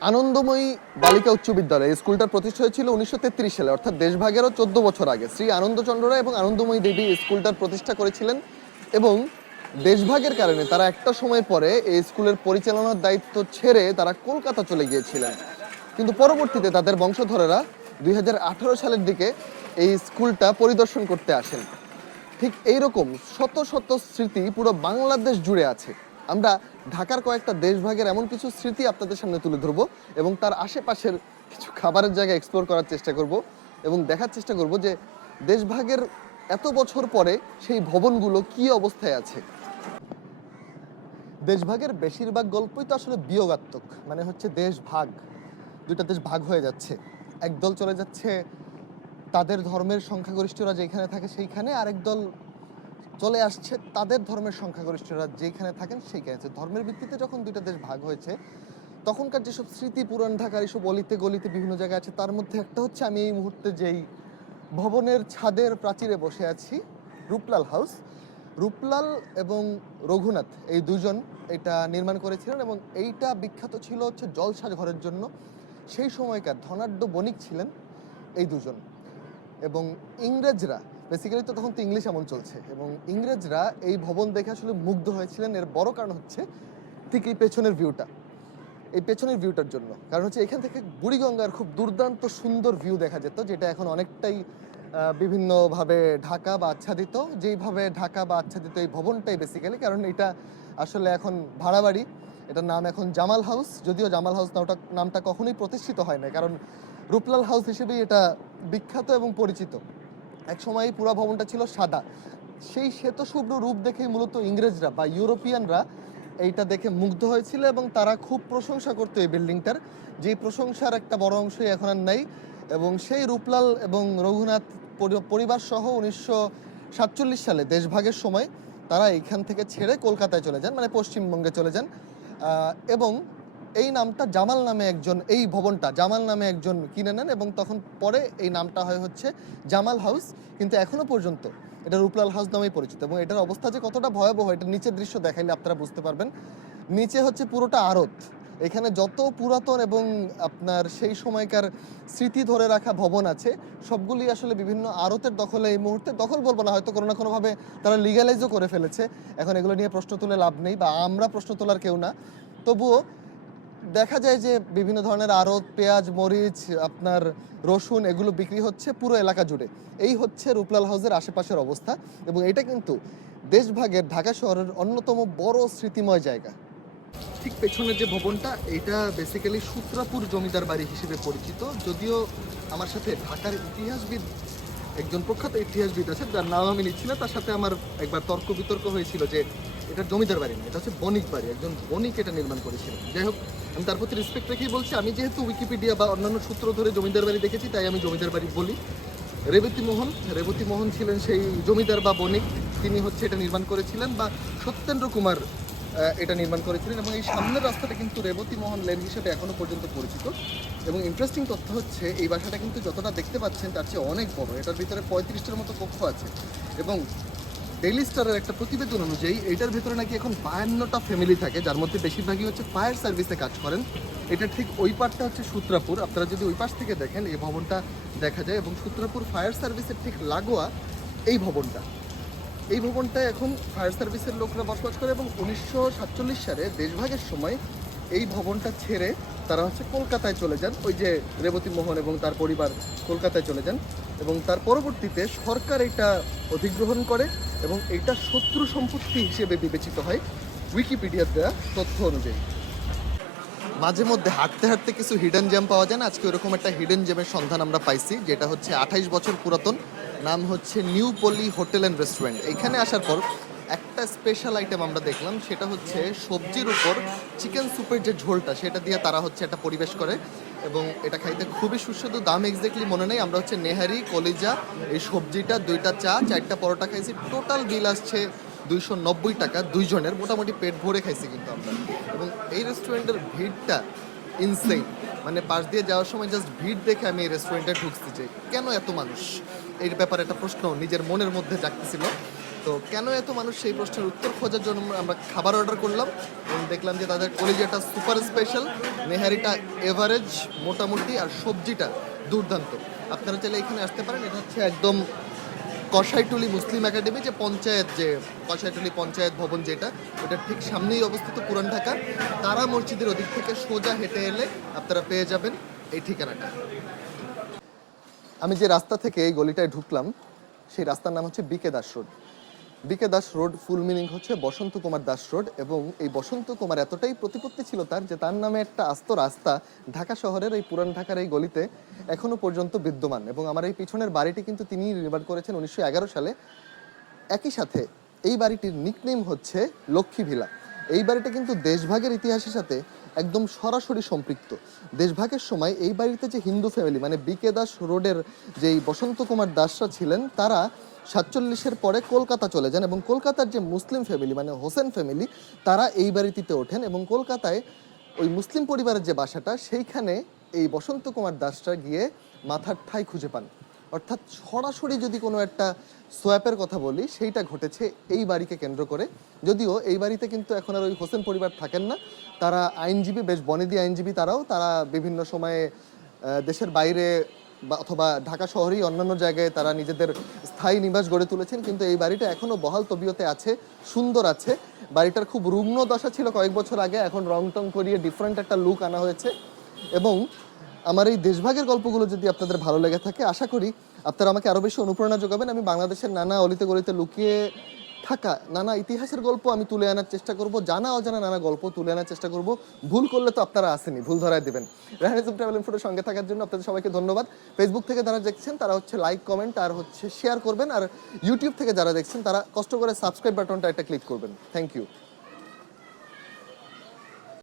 আনন্দময়ী বালিকা উচ্চ বিদ্যালয়। স্কুলটার প্রতিষ্ঠা হয়েছিল উনিশশো তেত্রিশ সালে, অর্থাৎ দেশভাগেরও চোদ্দ বছর আগে। শ্রী আনন্দচন্দ্র রায় এবং আনন্দময়ী দেবী স্কুলটার প্রতিষ্ঠা করেছিলেন এবং দেশভাগের কারণে তারা একটা সময় পরে এই স্কুলের পরিচালনার দায়িত্ব ছেড়ে তারা কলকাতা চলে গিয়েছিলেন। কিন্তু পরবর্তীতে তাদের বংশধরেরা দুই হাজার আঠারো সালের দিকে এই স্কুলটা পরিদর্শন করতে আসেন। ঠিক এইরকম শত শত স্মৃতি পুরো বাংলাদেশ জুড়ে আছে। আমরা ঢাকার কয়েকটা দেশভাগের এমন কিছু স্মৃতি আপনাদের সামনে তুলে ধরবো এবং তার আশেপাশের কিছু খাবারের জায়গা এক্সপ্লোর করার চেষ্টা করব এবং দেখার চেষ্টা করব যে দেশভাগের এত বছর পরে সেই ভবনগুলো কি অবস্থায় আছে। দেশভাগের বেশিরভাগ গল্পই তো আসলে বিয়োগাত্মক মানে হচ্ছে দেশ ভাগ দুইটা দেশ ভাগ হয়ে যাচ্ছে। একদল চলে যাচ্ছে তাদের ধর্মের সংখ্যাগরিষ্ঠরা যেখানে থাকে সেইখানে আরেক দল চলে আসছে তাদের ধর্মের সংখ্যাগরিষ্ঠরা যেখানে থাকেন সেইখানে। আছে ধর্মের ভিত্তিতে যখন দুইটা দেশ ভাগ হয়েছে, তখনকার যেসব স্মৃতি পুরান ঢাকার এইসব অলিতে গলিতে বিভিন্ন জায়গায় আছে, তার মধ্যে একটা হচ্ছে আমি এই মুহূর্তে যেই ভবনের ছাদের প্রাচীরে বসে আছি, রূপলাল হাউস। রূপলাল এবং রঘুনাথ এই দুজন এটা নির্মাণ করেছিলেন এবং এইটা বিখ্যাত ছিল হচ্ছে জলসা ঘরের জন্য। সেই সময়কার ধনাঢ্য বণিক ছিলেন এই দুজন এবং ইংরেজরা বেসিক্যালি তো তখন তো ইংলিশ এমন চলছে এবং ইংরেজরা এই ভবন দেখে আসলে মুগ্ধ হয়েছিলেন। এর বড় কারণ হচ্ছে ঠিক এই পেছনের ভিউটা এই পেছনের ভিউটার জন্য। কারণ হচ্ছে এখান থেকে বুড়িগঙ্গার খুব দুর্দান্ত সুন্দর ভিউ দেখা যেত, যেটা এখন অনেকটাই বিভিন্নভাবে ঢাকা বা আচ্ছাদিত। যেইভাবে ঢাকা বা আচ্ছাদিত এই ভবনটাই বেসিক্যালি কারণ এটা আসলে এখন ভাড়া বাড়ি এটার নাম এখন জামাল হাউস। যদিও জামাল হাউস নামটা নামটা কখনোই প্রতিষ্ঠিত হয় না কারণ রূপলাল হাউস হিসেবেই এটা বিখ্যাত এবং পরিচিত। এক সময় পুরো ভবনটা ছিল সাদা। সেই শ্বেত শুভ্র রূপ দেখে মূলত ইংরেজরা বা ইউরোপিয়ানরা এইটা দেখে মুগ্ধ হয়েছিল এবং তারা খুব প্রশংসা করতো এই বিল্ডিংটার। যে প্রশংসার একটা বড় অংশই এখন আর নাই এবং সেই রূপলাল এবং রঘুনাথ পরিবার সহ উনিশশো সাতচল্লিশ সালে দেশভাগের সময় তারা এখান থেকে ছেড়ে কলকাতায় চলে যান মানে পশ্চিমবঙ্গে চলে যান। এবং এই নামটা জামাল নামে একজন, এই ভবনটা জামাল নামে একজন কিনে নেন এবং তখন পরে এই নামটা হয় হচ্ছে জামাল হাউস। কিন্তু এখনও পর্যন্ত এটা রূপলাল হাউস নামেই পরিচিত এবং এটার অবস্থা যে কতটা ভয়াবহ, এটা নিচের দৃশ্য দেখাইলে আপনারা বুঝতে পারবেন। নিচে হচ্ছে পুরোটা আড়ত। এখানে যত পুরাতন এবং আপনার সেই সময়কার স্মৃতি ধরে রাখা ভবন আছে, সবগুলি আসলে বিভিন্ন আড়তের দখলে এই মুহূর্তে দখল বলব না, হয়তো কোনো না কোনোভাবে তারা লিগালাইজও করে ফেলেছে। এখন এগুলো নিয়ে প্রশ্ন তুলে লাভ নেই বা আমরা প্রশ্ন তোলার কেউ না। তবুও দেখা যায় যে বিভিন্ন ধরনের আড়ত, পেঁয়াজ, মরিচ, আপনার রসুন এগুলো বিক্রি হচ্ছে পুরো এলাকা জুড়ে। এই হচ্ছে রূপলাল হাউসের আশেপাশের অবস্থা এবং এটা কিন্তু দেশভাগের ঢাকা শহরের অন্যতম বড় স্মৃতিময় জায়গা। ঠিক পেছনের যে ভবনটা, এটা বেসিক্যালি সূত্রাপুর জমিদার বাড়ি হিসেবে পরিচিত। যদিও আমার সাথে ঢাকার ইতিহাসবিদ, একজন প্রখ্যাত ইতিহাসবিদ আছে, যার নাম আমি নিচ্ছি না, তার সাথে আমার একবার তর্ক বিতর্ক হয়েছিল যে এটা জমিদার বাড়ি না, এটা হচ্ছে বণিক বাড়ি, একজন বণিক এটা নির্মাণ করেছিলেন। যাই হোক আমি তার প্রতি রেসপেক্ট রেখেই বলছি, আমি যেহেতু উইকিপিডিয়া বা অন্যান্য সূত্র ধরে জমিদার বাড়ি দেখেছি, তাই আমি জমিদার বাড়ি বলি। রেবতী মোহন রেবতী মোহন ছিলেন সেই জমিদার বা বণিক, তিনি হচ্ছে এটা নির্মাণ করেছিলেন বা সত্যেন্দ্র কুমার এটা নির্মাণ করেছিলেন এবং এই সামনের রাস্তাটা কিন্তু রেবতী মোহন লেন হিসেবে এখনও পর্যন্ত পরিচিত। এবং ইন্টারেস্টিং তথ্য হচ্ছে, এই বাসাটা কিন্তু যতটা দেখতে পাচ্ছেন তার চেয়ে অনেক বড়, এটার ভিতরে পঁয়ত্রিশটার মতো কক্ষ আছে। এবং ডেইলি স্টারের একটা প্রতিবেদন অনুযায়ী এটার ভিতরে নাকি এখন বায়ান্নটা ফ্যামিলি থাকে, যার মধ্যে বেশিরভাগই হচ্ছে ফায়ার সার্ভিসে কাজ করেন। এটার ঠিক ওই পারটা হচ্ছে সূত্রাপুর। আপনারা যদি ওই পাশ থেকে দেখেন, এই ভবনটা দেখা যায় এবং সূত্রাপুর ফায়ার সার্ভিসের ঠিক লাগোয়া এই ভবনটা। এই ভবনটায় এখন ফায়ার সার্ভিসের লোকরা বসবাস করে এবং উনিশশো সাতচল্লিশ সালে দেশভাগের সময় এই ভবনটা ছেড়ে তারা হচ্ছে কলকাতায় চলে যান। ওই যে রেবতী মোহন এবং তার পরিবার কলকাতায় চলে যান এবং তার পরবর্তীতে সরকার এটা অধিগ্রহণ করে। এবং এটা শত্রু সম্পত্তি হিসেবে বিবেচিত হয় উইকিপিডিয়ার দেওয়া তথ্য অনুযায়ী। মাঝে মধ্যে হাঁটতে হাঁটতে কিছু হিডেন জ্যাম পাওয়া যায় না? আজকে ওরকম একটা হিডেন জ্যামের সন্ধান আমরা পাইছি, যেটা হচ্ছে আঠাইশ বছর পুরাতন, নাম হচ্ছে নিউ পল্লী হোটেল অ্যান্ড রেস্টুরেন্ট এখানে আসার পর একটা স্পেশাল আইটেম আমরা দেখলাম, সেটা হচ্ছে সবজির উপর চিকেন স্যুপের যে ঝোলটা, সেটা দিয়ে তারা হচ্ছে একটা পরিবেশ করে। এবং এটা খাইতে খুবই সুস্বাদু, দাম এক্স্যাক্টলি মনে নেই। আমরা হচ্ছে নেহারি, কলিজা, এই সবজিটা, দুইটা চা, চারটা পরোটা খাইছি। টোটাল বিল আসছে দুইশো নব্বই টাকা, দুইজনের মোটামুটি পেট ভরে খাইছি কিন্তু আমরা। এবং এই রেস্টুরেন্টের ভিড়টা ইনসেইন মানে পাশ দিয়ে যাওয়ার সময় জাস্ট ভিড় দেখে আমি এই রেস্টুরেন্টে ঢুকতে চাই কেন এত মানুষ? এর ব্যাপারে একটা প্রশ্ন নিজের মনের মধ্যে জাগতেছিল। তো কেন এত মানুষ সেই প্রশ্নের উত্তর খোঁজার জন্য আমরা খাবার অর্ডার করলাম এবং দেখলাম যে তাদের কলিজাটা সুপার স্পেশাল নেহারিটা এভারেজ মোটামুটি আর সবজিটা দুর্দান্ত। আপনারা চাইলে এখানে আসতে পারেন, এটা হচ্ছে একদম কষাইটুলি মুসলিম একাডেমি, যে পঞ্চায়েত যে কষাইটুলি পঞ্চায়েত ভবন যেটা ওটার ঠিক সামনেই অবস্থিত পুরান ঢাকা। তারা মসজিদের ওদিক থেকে সোজা হেঁটে এলে আপনারা পেয়ে যাবেন এই ঠিকানাটা। আমি যে রাস্তা থেকে এই গলিটায় ঢুকলাম, সেই রাস্তার নাম হচ্ছে B K Das road B K Das road full meaning হচ্ছে বসন্ত কুমার দাস রোড এবং এই বসন্ত কুমার এতটাই প্রতিপত্তি ছিল তার যে তার নামে একটা আস্ত রাস্তা ঢাকা শহরের এই পুরান ঢাকার এই গলিতে এখনও পর্যন্ত বিদ্যমান এবং আমার এই পিছনের বাড়িটি কিন্তু তিনি নির্মাণ করেছেন উনিশশো এগারো সালে। একই সাথে এই বাড়িটির নিকনেম হচ্ছে লক্ষ্মী ভিলা। এই বাড়িটা কিন্তু দেশভাগের ইতিহাসের সাথে একদম সরাসরি সম্পৃক্ত। দেশভাগের সময় এই বাড়িতে যে হিন্দু ফ্যামিলি মানে বিকে দাস রোডের যেই বসন্ত কুমার দাসরা ছিলেন, তারা সাতচল্লিশের পরে কলকাতা চলে যান এবং কলকাতার যে মুসলিম ফ্যামিলি মানে হোসেন ফ্যামিলি তারা এই বাড়িটিতে ওঠেন এবং কলকাতায় ওই মুসলিম পরিবারের যে বাসাটা, সেইখানে এই বসন্ত কুমার দাসরা গিয়ে মাথার ঠাই খুঁজে পান। অর্থাৎ সরাসরি যদি কোনো একটা সোয়াপের কথা বলি, সেইটা ঘটেছে এই বাড়িকে কেন্দ্র করে। যদিও এই বাড়িতে কিন্তু এখন আর ওই হোসেন পরিবার থাকেন না। তারা আইনজীবী, বেশ বনেদি আইনজীবী তারাও। তারা বিভিন্ন সময়ে দেশের বাইরে বা অথবা ঢাকা শহরেই অন্যান্য জায়গায় তারা নিজেদের স্থায়ী নিবাস গড়ে তুলেছেন, কিন্তু এই বাড়িটা এখনও বহাল তবিয়তে আছে, সুন্দর আছে। বাড়িটার খুব রুগ্ন দশা ছিল কয়েক বছর আগে, এখন রং টং করিয়ে ডিফারেন্ট একটা লুক আনা হয়েছে। এবং আমার এই দেশভাগের গল্পগুলো যদি আপনাদের ভালো লেগে থাকে, আশা করি আপনারা আমাকে আরও বেশি অনুপ্রেরণা যোগাবেন। আমি বাংলাদেশের নানা অলিতে গলিতে লুকিয়ে থাকা নানা ইতিহাসের গল্প আমি তুলে আনার চেষ্টা করব, জানা অজানা নানা গল্প তুলে আনার চেষ্টা করব। ভুল করলে তো আপনারা আসেনি ভুল ধরায় দেবেন। রেহানিজম ট্রাভেল ইনফোর সঙ্গে থাকার জন্য আপনাদের সবাইকে ধন্যবাদ। ফেসবুক থেকে যারা দেখছেন, তারা হচ্ছে লাইক কমেন্ট আর হচ্ছে শেয়ার করবেন। আর ইউটিউব থেকে যারা দেখছেন, তারা কষ্ট করে সাবস্ক্রাইব বাটনটা একটা ক্লিক করবেন। Thank you